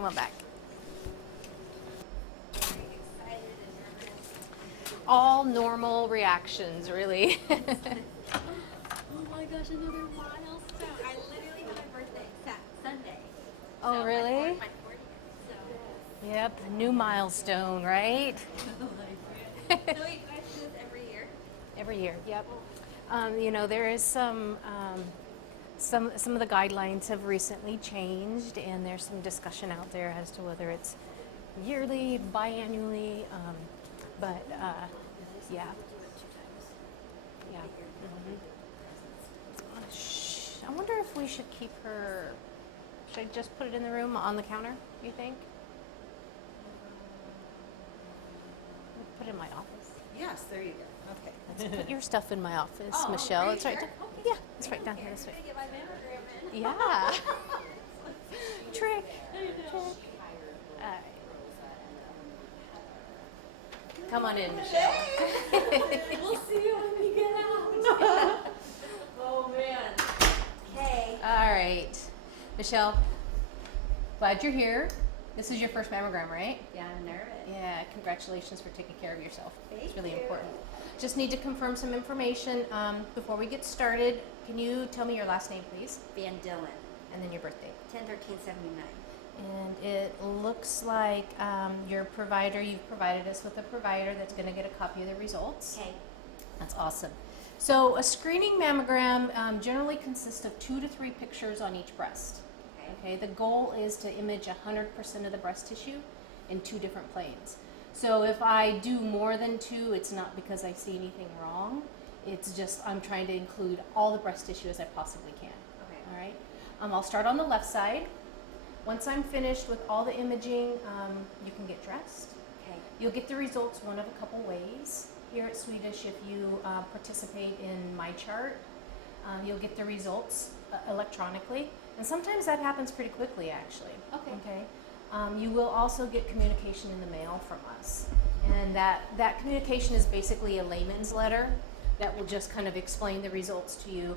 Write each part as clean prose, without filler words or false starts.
Come on back. All normal reactions, really. Oh my gosh, another milestone. I literally had my birthday Sunday. Oh, So really? My 40th. Yep, new milestone, right? So you guys do this every year? Every year, yep. There is some of the guidelines have recently changed, and there's some discussion out there as to whether it's yearly, biannually, but yeah. Yeah. I wonder if we should keep her. Should I just put it in the room on the counter? You think? Put it in my office. Yes, there you go. Okay. Let's put your stuff in my office, Oh, Michelle. are you It's right. sure? Yeah, it's right down here. This way. I'm gonna get my mammogram in. Yeah. Trick. Come on in, Michelle. We'll see you when we get out. Oh man. Hey. All right, Michelle. Glad you're here. This is your first mammogram, right? Yeah, I'm nervous. Yeah. Congratulations for taking care of yourself. It's really you. important. Just need to confirm some information before we get started. Can you tell me your last name, please, Van Dillon, and then your birthday? 10/13/79. And it looks like you've provided us with a provider that's going to get a copy of the results. Okay. That's awesome. So a screening mammogram generally consists of 2 to 3 pictures on each breast. Okay. The goal is to image 100% of the breast tissue in 2 different planes. So if I do more than 2, it's not because I see anything wrong. It's just I'm trying to include all the breast tissue as I possibly can. Okay. All right. I'll start on the left side. Once I'm finished with all the imaging, you can get dressed. Okay. You'll get the results one of a couple ways. Here at Swedish, if you participate in My Chart, you'll get the results electronically. And sometimes that happens pretty quickly, actually. Okay. You will also get communication in the mail from us. And that communication is basically a layman's letter that will just kind of explain the results to you,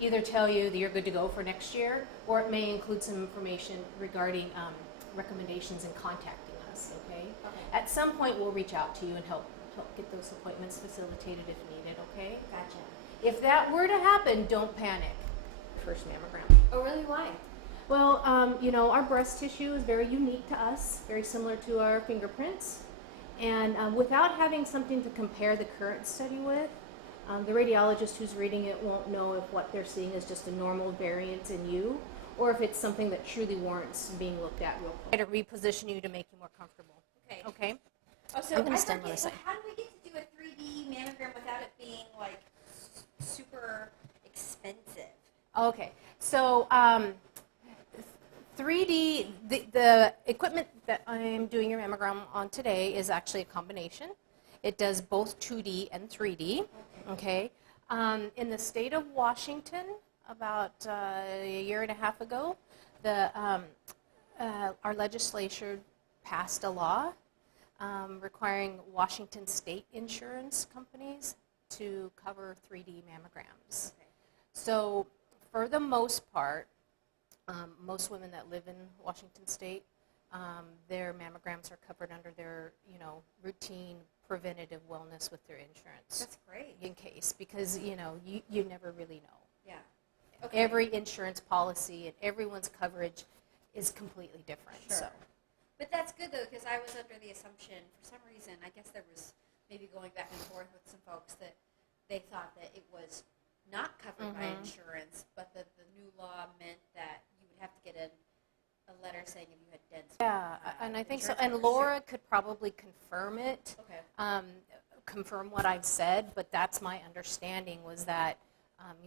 either tell you that you're good to go for next year, or it may include some information regarding recommendations in contacting us, okay? At some point, we'll reach out to you and help get those appointments facilitated if needed, okay? Gotcha. If that were to happen, don't panic. First mammogram. Oh, really? Why? Well, our breast tissue is very unique to us, very similar to our fingerprints. And without having something to compare the current study with, the radiologist who's reading it won't know if what they're seeing is just a normal variance in you, or if it's something that truly warrants being looked at real quick. Try to reposition you to make you more comfortable. Okay. Okay? Oh, so I'm gonna stand on this so side. how do we get to do a 3D mammogram without it being like super expensive? Okay. So 3D, the equipment that I'm doing your mammogram on today is actually a combination. It does both 2D and 3D. Okay. In the state of Washington, about a year and a half ago, our legislature passed a law requiring Washington state insurance companies to cover 3D mammograms. Okay. So for the most part, most women that live in Washington state, their mammograms are covered under their, routine preventative wellness with their insurance. That's great. In case, because, you never really know. Yeah. Okay. Every insurance policy and everyone's coverage is completely different. Sure. So. But that's good, though, because I was under the assumption, for some reason, I guess there was maybe going back and forth with some folks that they thought that it was not covered by insurance, but the new law meant that you would have to get a letter saying if you had dense. Yeah, and I think so. insurance And coverage. Laura could probably confirm it, Okay. confirm what I've said, but that's my understanding was that,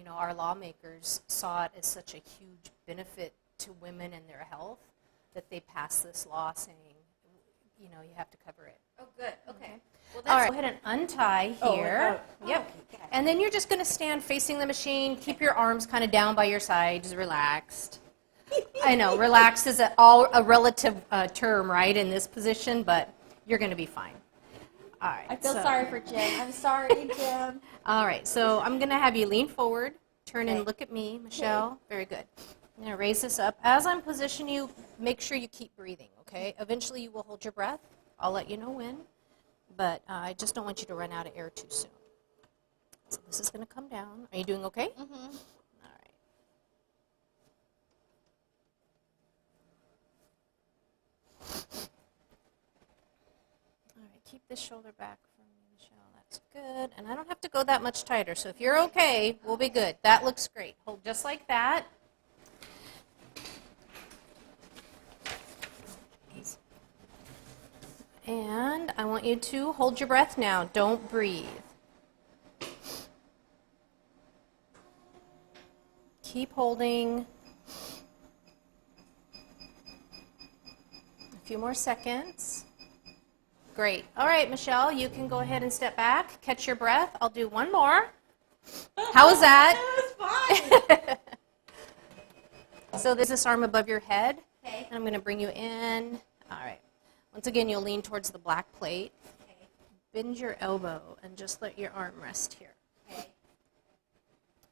our lawmakers saw it as such a huge benefit to women and their health that they passed this law saying, you have to cover it. Oh, good. Okay. Well, All right, go ahead and untie here. Yep. Okay. And then you're just going to stand facing the machine. Keep your arms kind of down by your sides, relaxed. I know, relaxed is a relative term, right, in this position, but you're going to be fine. All right. I feel so- sorry for Jim. I'm sorry, Jim. All right, so I'm going to have you lean forward, turn Okay. and look at me, Michelle. Very good. I'm going to raise this up. As I'm positioning you, make sure you keep breathing, okay? Eventually you will hold your breath. I'll let you know when, but I just don't want you to run out of air too soon. So this is going to come down. Are you doing okay? Mm-hmm. All right. All right, keep this shoulder back from me, Michelle. That's good. And I don't have to go that much tighter, so if you're okay, we'll be good. That looks great. Hold just like that. And I want you to hold your breath now. Don't breathe. Keep holding. A few more seconds. Great. All right, Michelle, you can go ahead and step back. Catch your breath. I'll do one more. How was that? That was fun. So there's this arm above your head. Okay. And I'm going to bring you in. All right. Once again, you'll lean towards the black plate. Okay. Bend your elbow and just let your arm rest here. Okay.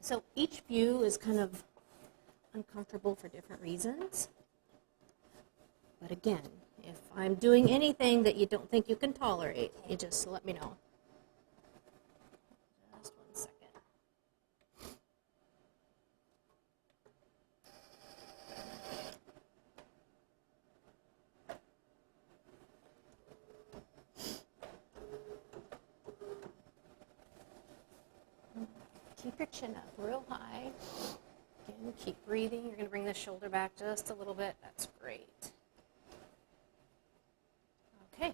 So each view is kind of uncomfortable for different reasons. But again, if I'm doing anything that you don't think you can tolerate, you just let me know. Just 1 second. Keep your chin up real high. Again, keep breathing. You're going to bring the shoulder back just a little bit. That's great. Okay.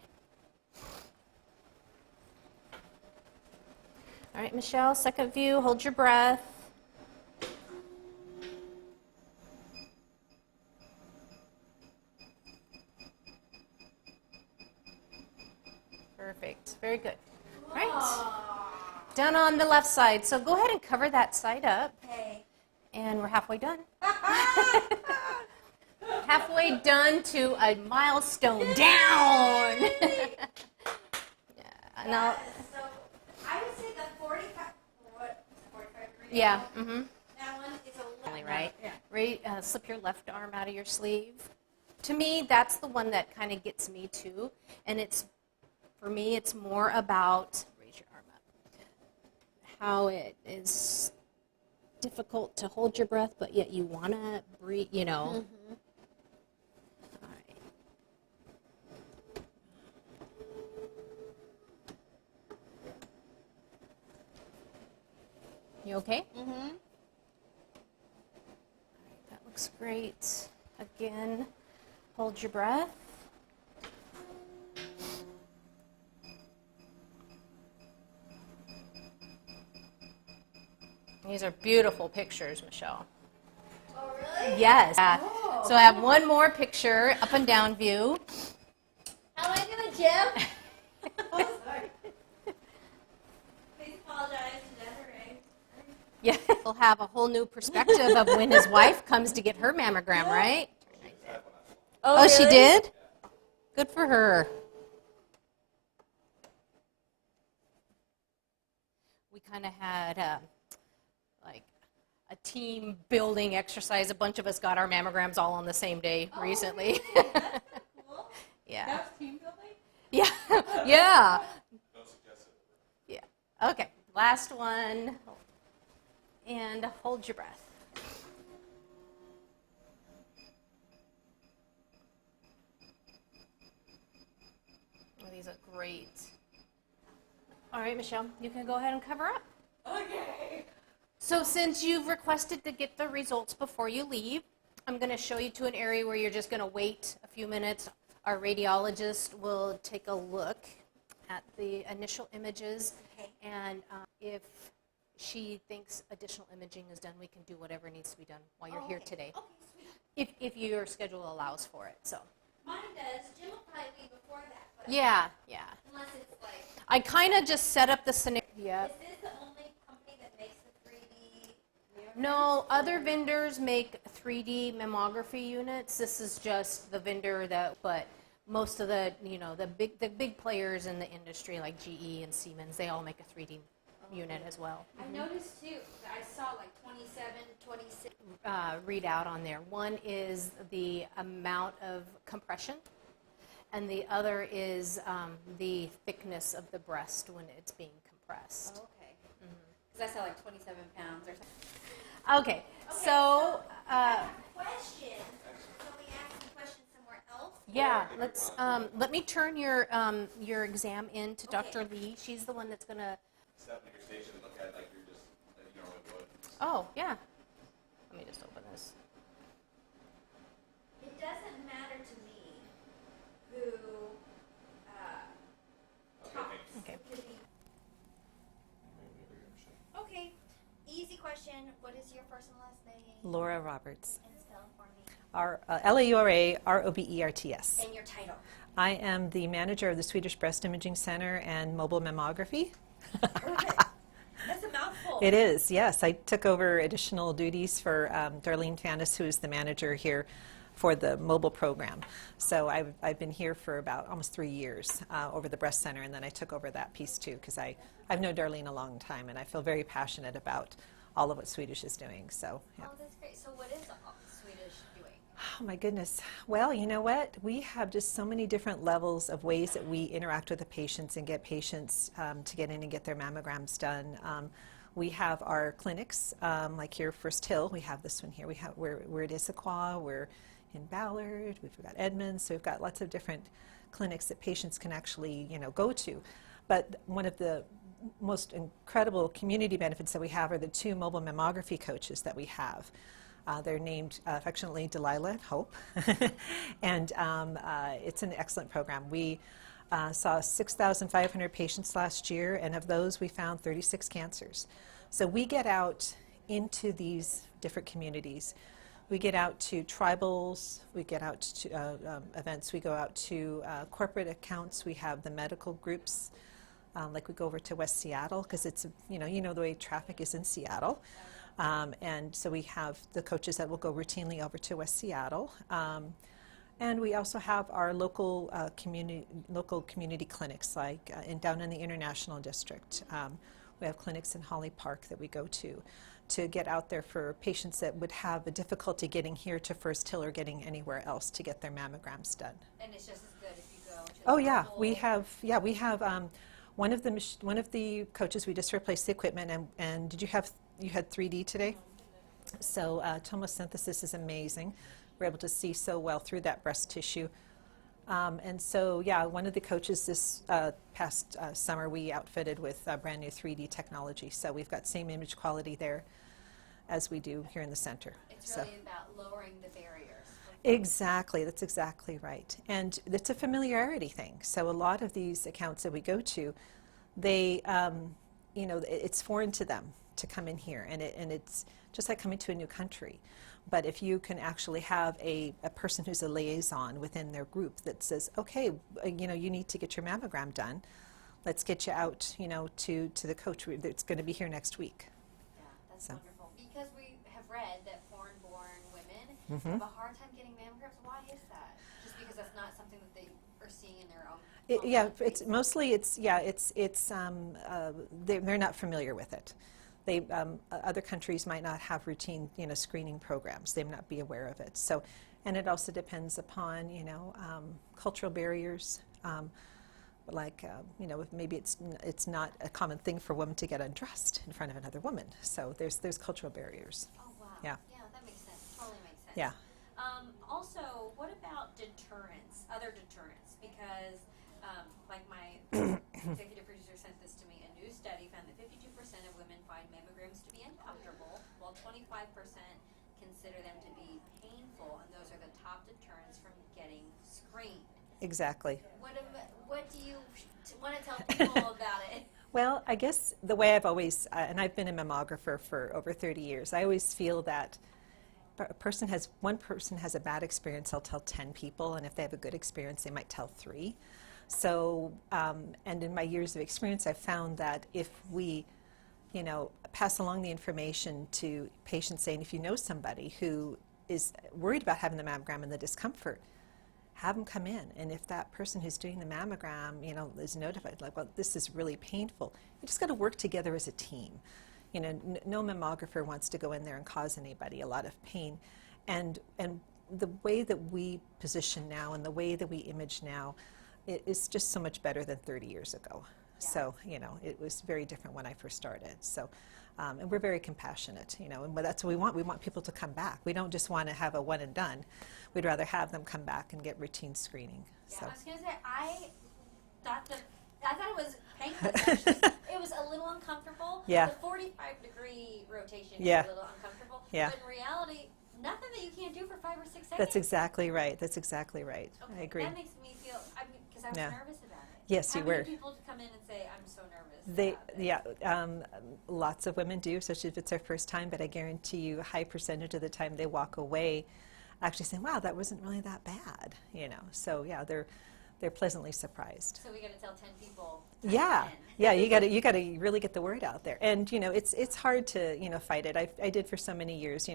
All right, Michelle, second view. Hold your breath. Perfect. Very good. Right. Done on the left side. So go ahead and cover that side up. Okay. And we're halfway done. Halfway done to a milestone down. Yeah. Now. So I would say the 45. What? 45 degree. Yeah. angle, Mm-hmm. That one is a little. Right. Yeah. Slip your left arm out of your sleeve. To me, that's the one that kind of gets me too. And for me, it's more about, raise your arm up, how it is difficult to hold your breath, but yet you want to breathe, you know. Mm-hmm. All right. You okay? Mm-hmm. That looks great. Again, hold your breath. These are beautiful pictures, Michelle. Oh, really? Yes. Oh. So I have one more picture, up and down view. How am I doing, Jim? Oh, sorry. Please apologize to Desiree. Yeah. We'll have a whole new perspective of when his wife comes to get her mammogram, right? Oh, she really? did? Good for her. We kind of had like a team building exercise. A bunch of us got our mammograms all on the same day recently. Really? That's so cool. Yeah. That was team building? Yeah. Yeah. Yeah. Okay. Last one. And hold your breath. Oh, these are great. All right, Michelle, you can go ahead and cover up. Okay. So since you've requested to get the results before you leave, I'm going to show you to an area where you're just going to wait a few minutes. Our radiologist will take a look at the initial images, Okay. and if she thinks additional imaging is done, we can do whatever needs to be done while you're here Okay. today, Okay, sweet. if your schedule allows for it. So Mine does. Jim will probably leave before that. But yeah. unless it's like, I kind of just set up the scenario. Yeah. is this the only company that makes the 3D mammograms? No, other vendors make 3D mammography units. This is just the vendor but most of the big players in the industry like GE and Siemens, they all make a 3D unit as well. I noticed too. I saw like 27, 26. Readout on there. One is the amount of compression and the other is the thickness of the breast when it's being compressed. Oh, okay. Because I saw like 27 pounds or something. Okay, so I have a question. Can we ask some questions somewhere else? yeah, let me turn your exam in to Dr. Lee. She's the one that's gonna. Step in your station and look at it like you're just like you normally would. Oh yeah. Let me just open this. It doesn't matter to me who talks. Okay. It could be. Okay. Easy question. What is your first and last name? Laura Roberts. And spell for me. Laura Roberts. And your title. I am the manager of the Swedish Breast Imaging Center and mobile mammography. Perfect. That's a mouthful. It is, yes. I took over additional duties for Darlene Fanis, who is the manager here for the mobile program. So I've been here for about almost 3 years over the breast center, and then I took over that piece too because I've known Darlene a long time, and I feel very passionate about all of what Swedish is doing. So, yeah. Oh, that's great. So what is Swedish doing? Oh my goodness. Well, you know what? We have just so many different levels of ways that we interact with the patients and get patients to get in and get their mammograms done. We have our clinics, like here, First Hill. We have this one here. We're at Issaquah. We're in Ballard. We've got Edmonds. So we've got lots of different clinics that patients can actually, go to. But one of the most incredible community benefits that we have are the 2 mobile mammography coaches that we have. They're named affectionately Delilah and Hope, and it's an excellent program. We saw 6,500 patients last year, and of those we found 36 cancers. So we get out into these different communities. We get out to tribals, we get out to events, we go out to corporate accounts, we have the medical groups, like we go over to West Seattle, because it's, you know the way traffic is in Seattle. And so we have the coaches that will go routinely over to West Seattle. And we also have our local community clinics, like down in the International District. We have clinics in Holly Park that we go to get out there for patients that would have a difficulty getting here to First Hill or getting anywhere else to get their mammograms done. And it's just as good if you go to Oh the yeah, local- we have one of the coaches. We just replaced the equipment, and did you had 3D today? So tomosynthesis is amazing. We're able to see so well through that breast tissue. And so, yeah, one of the coaches this past summer we outfitted with brand new 3D technology. So we've got same image quality there as we do here in the center. It's really about lowering the barriers. Exactly, that's exactly right. And it's a familiarity thing. So a lot of these accounts that we go to, they, it's foreign to them to come in here, and it's just like coming to a new country. But if you can actually have a person who's a liaison within their group that says, okay, you need to get your mammogram done, let's get you out, to the coach that's going to be here next week. Yeah, that's So. wonderful. Because we have read that foreign-born women Mm-hmm. have a hard time getting mammograms. Why is that? Just because that's not something that they are seeing in their own. Yeah, countries? it's mostly they're not familiar with it. They other countries might not have routine screening programs. They may not be aware of it. So, and it also depends upon cultural barriers. Like if maybe it's not a common thing for a woman to get undressed in front of another woman. So there's cultural barriers. Oh, wow. Yeah. Yeah, that makes sense. Totally makes sense. Yeah. Also, what about deterrence, other deterrents? Because, like my executive producer sent this to me, a new study found that 52% of women find mammograms to be uncomfortable, while 25% consider them to be painful, and those are the top deterrents from getting screened. Exactly. What do you want to tell people about it? Well, I guess the way I've always, and I've been a mammographer for over 30 years, I always feel that one person has a bad experience, they'll tell 10 people, and if they have a good experience, they might tell 3. So, and in my years of experience, I've found that if we, pass along the information to patients saying, if you know somebody who is worried about having the mammogram and the discomfort, have them come in. And if that person who's doing the mammogram, is notified, like, well, this is really painful, you just got to work together as a team. No mammographer wants to go in there and cause anybody a lot of pain. And the way that we position now and the way that we image now, it is just so much better than 30 years ago. Yeah. So, it was very different when I first started. So, and we're very compassionate, and that's what we want. We want people to come back. We don't just want to have a one and done. We'd rather have them come back and get routine screening. Yeah, So. I was gonna say I thought it was painless. Actually, it was a little uncomfortable. Yeah. The 45-degree rotation Yeah. is a little uncomfortable. Yeah. But in reality, nothing that you can't do for 5 or 6 seconds. That's exactly right. That's exactly right. Okay, I agree. That makes me feel. I mean, because I was Yeah. nervous about it. Yes, you How were. many people come in and say, "I'm so nervous"? They, about this? yeah, lots of women do, especially if it's their first time. But I guarantee you, a high percentage of the time they walk away, actually saying, "Wow, that wasn't really that bad." So yeah, they're pleasantly surprised. So we got to tell 10 people. 10 Yeah, 10. yeah, you got to really get the word out there, and it's hard to fight it. I did for so many years.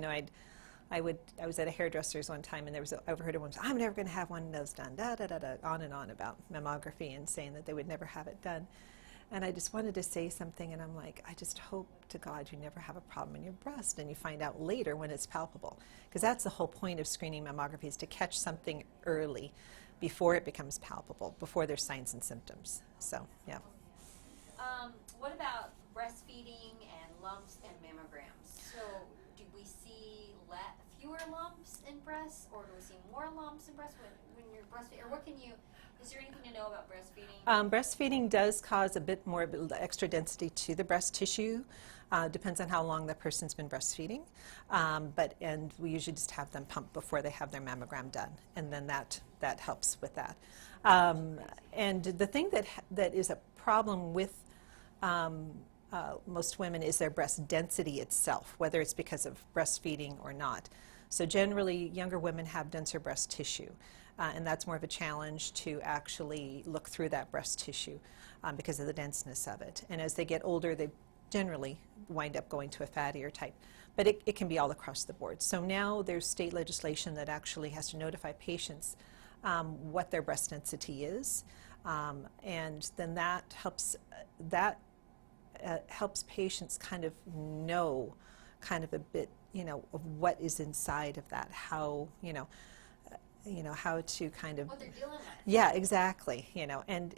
I was at a hairdresser's one time, and there was I overheard a woman say, "I'm never going to have one of those done." Da da da da, on and on about mammography and saying that they would never have it done. And I just wanted to say something, and I'm like, I just hope to God you never have a problem in your breast, and you find out later when it's palpable, because that's the whole point of screening mammography, is to catch something early, before it becomes palpable, before there's signs and symptoms. So yeah. What about breastfeeding and lumps and mammograms? So do we see fewer lumps in breasts, or do we see more lumps in breasts when you're breastfeeding? Or is there anything to know about breastfeeding? Breastfeeding does cause a bit more extra density to the breast tissue. Depends on how long the person's been breastfeeding. And we usually just have them pump before they have their mammogram done, and then that helps with that. And the thing that is a problem with most women is their breast density itself, whether it's because of breastfeeding or not. So generally, younger women have denser breast tissue, and that's more of a challenge to actually look through that breast tissue because of the denseness of it. And as they get older, they generally wind up going to a fattier type. But it can be all across the board. So now there's state legislation that actually has to notify patients what their breast density is, and then that helps patients kind of know kind of a bit, of what is inside of that, how how to kind of What they're dealing with. yeah, exactly, and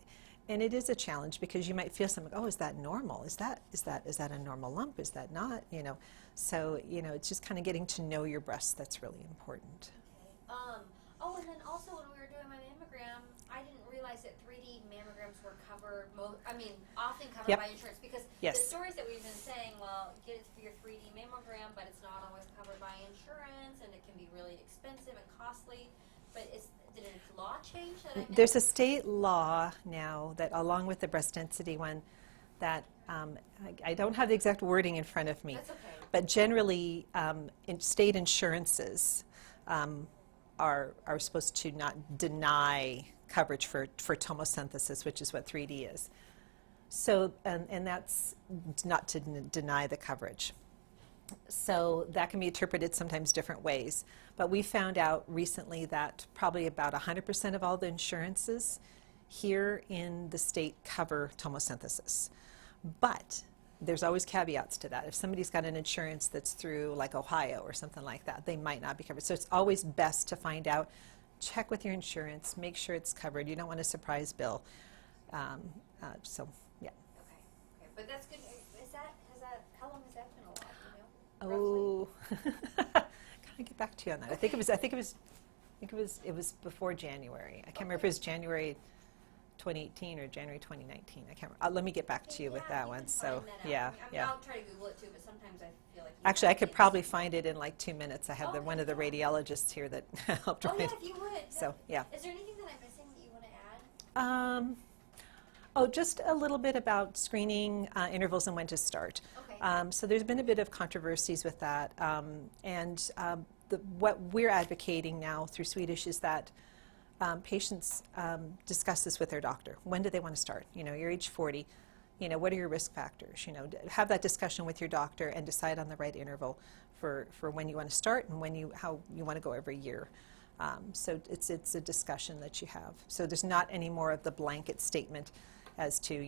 it is a challenge, because you might feel something, oh, is that normal? Is that a normal lump? Is that not? So it's just kind of getting to know your breast that's really important. And then also when we were doing my mammogram, I didn't realize that 3D mammograms were covered. Often covered Yep. by insurance, because Yes. the stories that we've been saying, well, get it for your 3D mammogram, but it's not always covered by insurance, and it can be really expensive and costly. But did a law change that I missed? There's a state law now that, along with the breast density one, that I don't have the exact wording in front of me, That's okay. but generally state insurances are supposed to not deny coverage for tomosynthesis, which is what 3D is. So, and that's not to deny the coverage. So that can be interpreted sometimes different ways. But we found out recently that probably about 100% of all the insurances here in the state cover tomosynthesis. But there's always caveats to that. If somebody's got an insurance that's through like Ohio or something like that, they might not be covered. So it's always best to find out, check with your insurance, make sure it's covered. You don't want a surprise bill. So, yeah. Okay, but that's good. How long has that been a law? Oh, can I get back to you on that? I think it was before January. I can't remember if it was January 2018 or January 2019. I can't remember. Let me get back to you with that one. So, yeah. I'll try to Google it too, but sometimes I feel like. Actually, I could probably find it in like 2 minutes. I have one of the radiologists here that helped Oh write yeah, it. if you would. So, yeah. Is there anything that I'm missing that you want to add? Just a little bit about screening intervals and when to start. Okay. So there's been a bit of controversies with that, and what we're advocating now through Swedish is that patients discuss this with their doctor. When do they want to start? You're age 40. What are your risk factors? Have that discussion with your doctor and decide on the right interval for when you want to start and how you want to go every year. So it's a discussion that you have. So there's not any more of the blanket statement as to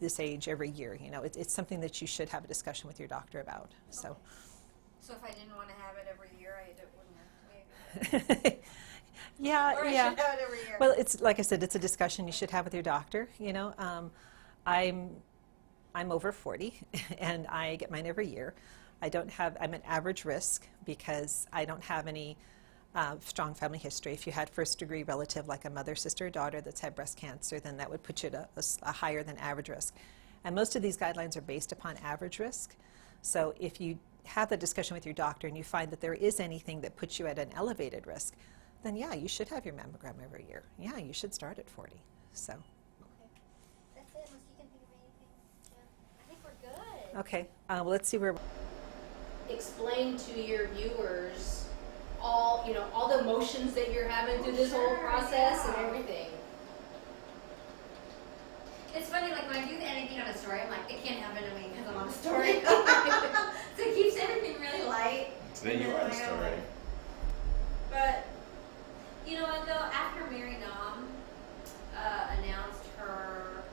this age every year. It's something that you should have a discussion with your doctor about. So, So if I didn't want to have it every year, I wouldn't maybe. Yeah, Or I yeah. should have it every year. Well, it's like I said, it's a discussion you should have with your doctor. You know, I'm over 40, and I get mine every year. I'm at average risk because I don't have any strong family history. If you had first-degree relative, like a mother, sister, or daughter that's had breast cancer, then that would put you at a higher than average risk. And most of these guidelines are based upon average risk. So if you have the discussion with your doctor and you find that there is anything that puts you at an elevated risk, then yeah, you should have your mammogram every year. Yeah, you should start at 40. So. That's it, unless you can think of anything. Yeah. I think we're good. Okay, well, let's see where. Explain to your viewers all the emotions that you're having through this whole Sure, process and yeah. everything. It's funny, like when I do anything on a story, I'm like, it can't happen to me because I'm on a story. So it keeps everything really light. Then you are the story. But, you know what though, after Mary Nom announced her,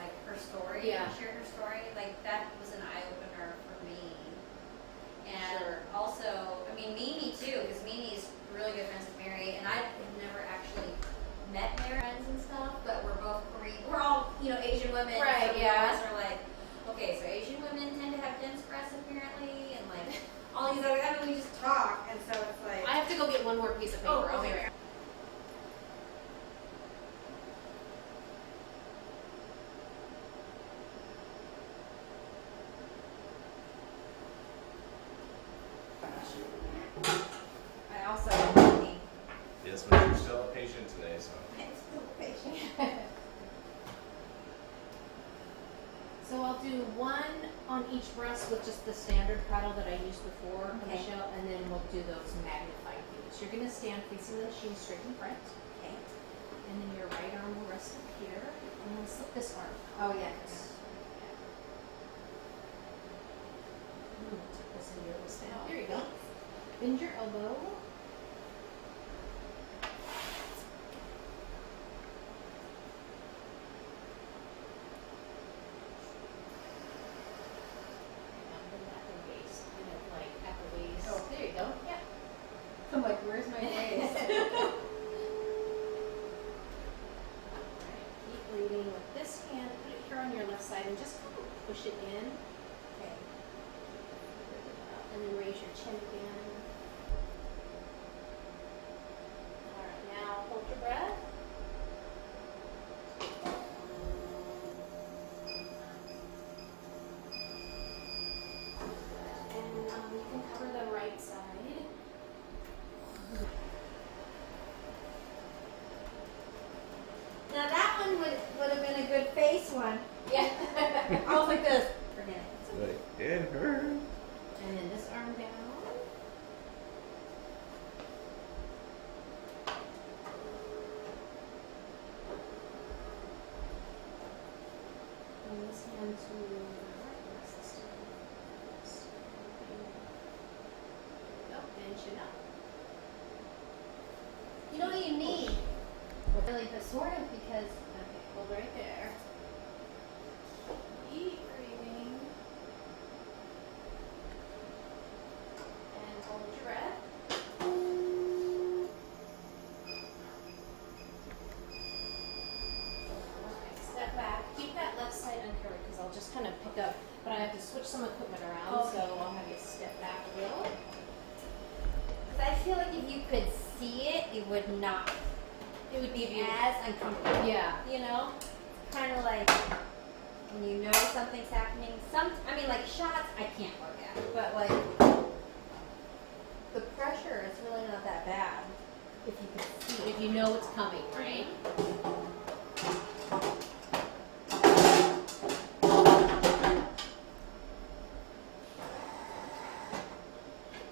like her story, Yeah. shared her story, like that was an eye-opener for me. And Sure. also, I mean, Mimi too, because Mimi's really good friends with Mary, and I've never actually met Mary friends and stuff, but we're both Korean. We're all, Asian women. Right, so yeah. us are like, okay, so Asian women tend to have dense breasts apparently, and like all these other, we just talk, and so it's like. I have to go get one more piece of paper. I'll be okay. right. I also think Yes, but you're still a patient today, so. I'm still patient. So I'll do one on each breast with just the standard paddle that I used before, Okay. Michelle, and then we'll do those magnified views. You're going to stand facing the machine straight in front, Okay. and then your right arm will rest up here, and then slip this arm. Oh yeah. Tuck this into your wristband. There you go. Bend your elbow. Bend at the waist, like at the waist. Oh. There you go. Yeah. I'm like, where's my waist? Alright, keep breathing with this hand. Put it here on your left side and just kind of push it in. Okay. And then raise your chin again. Alright, now hold your breath. And you can cover the right side. Now that one would have been a good face one. Yeah. I was like this. Forget it. Like, it hurt. And then this arm down. And this hand to the right breast this time. There you go. And chin up. You know what you need? Really, but sort of because. Okay, hold right there. Keep breathing. And hold your breath. Okay, step back. Keep that left side uncovered because I'll just kind of pick up, but I have to switch some equipment around, so Okay. I'll have you step back a little. Because I feel like if you could see it, it would not. It would be as uncomfortable. Yeah. You know? Kind of like when you know something's happening. Like shots, I can't look at. But like, the pressure is really not that bad. If you could see it. If you know it's coming, right?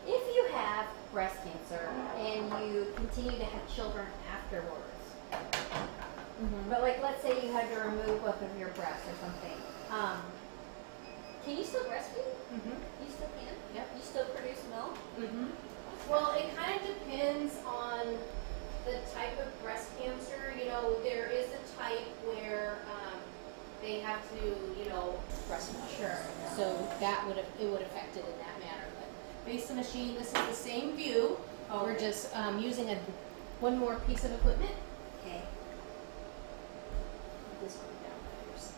If you have breast cancer and you continue to have children afterwards, but like let's say you had to remove both of your breasts or something, can you still breastfeed? Mm-hmm. You still can? Yep. You still produce milk? Mm-hmm. Well, it kind of depends on the type of breast cancer. There is a type where they have to, breast milk. Sure. So it would affect it in that manner. face the machine. This is the same view. We're just using one more piece of equipment. Okay. Put this one down by your side.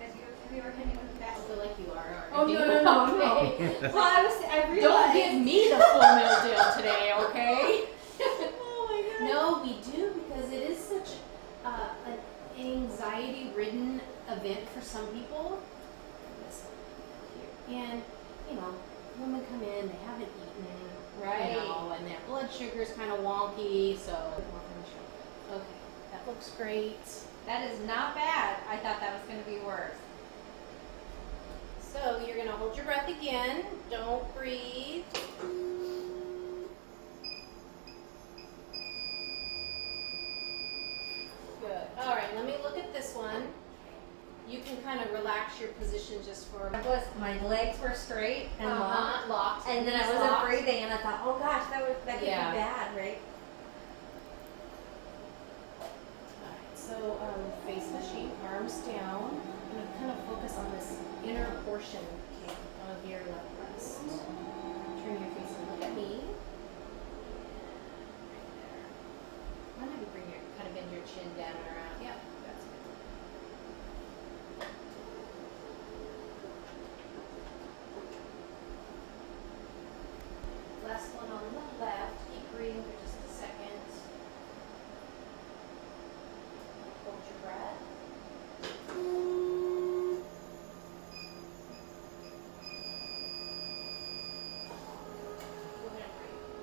Have you ever had anyone do that? I feel like you are. Oh, aren't you? no. Okay. Well, I realized. Don't give me the full mill deal today, okay? Oh my god. No, we do because it is such an anxiety-ridden event for some people. This one here. And, you know, women come in, they haven't eaten, Right. you know, and their blood sugar's kind of wonky, so. Okay, that looks great. That is not bad. I thought that was going to be worse. So you're gonna hold your breath again. Don't breathe. Good. All right, let me look at this one. You can kind of relax your position just for a minute. My legs were straight and locked. Locked. And then I Knees wasn't locked. breathing, and I thought, oh gosh, that could Yeah. be bad, right? Alright, so face machine, arms down. I'm gonna kind of focus on this inner portion of your left breast. Turn your face and look at me. Why don't you bring your kind of bend your chin down and around? Yep, that's good. Last one on the left. Keep breathing for just a second. Hold your breath.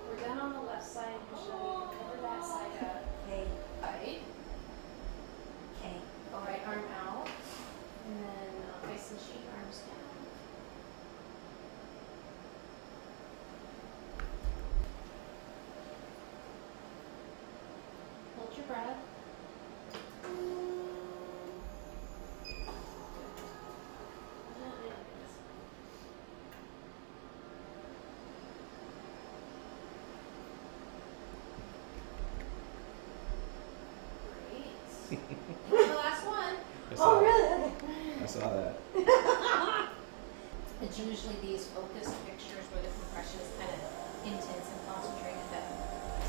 We're done on the left side, Michelle. You can cover that side up. Okay. Right. Okay. All right, arm out. And then face the sheet, arms down. Hold your breath. Great. The last one. Oh, really? Okay. I saw that. It's usually these focused pictures where the compression is kind of intense and concentrated that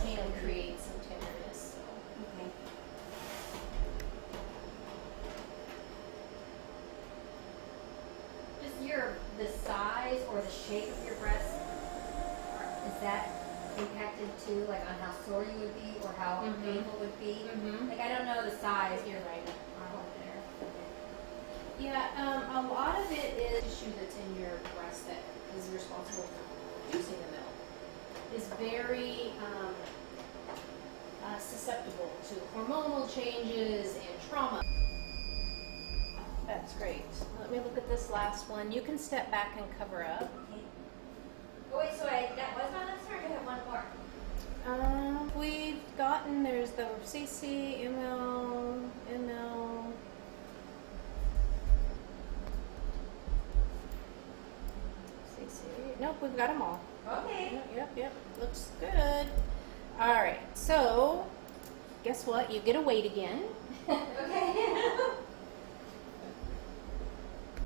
can create some tenderness. So. Okay. Just the size or the shape of your breast, is that impacted too, like on how sore you would be or how Mhm. painful it would be? Mm-hmm. Like I don't know the size. You're right. Oh, there. Yeah, a lot of it is tissue that's in your breast that is responsible for producing the milk. Is very susceptible to hormonal changes and trauma. That's great. Let me look at this last one. You can step back and cover up. Okay. Oh wait, so that was my last turn. I have one more. We've gotten, there's the CC, ML. CC. Nope, we've got them all. Okay. Yep. Looks good. All right, so guess what? You get a weight again. Okay.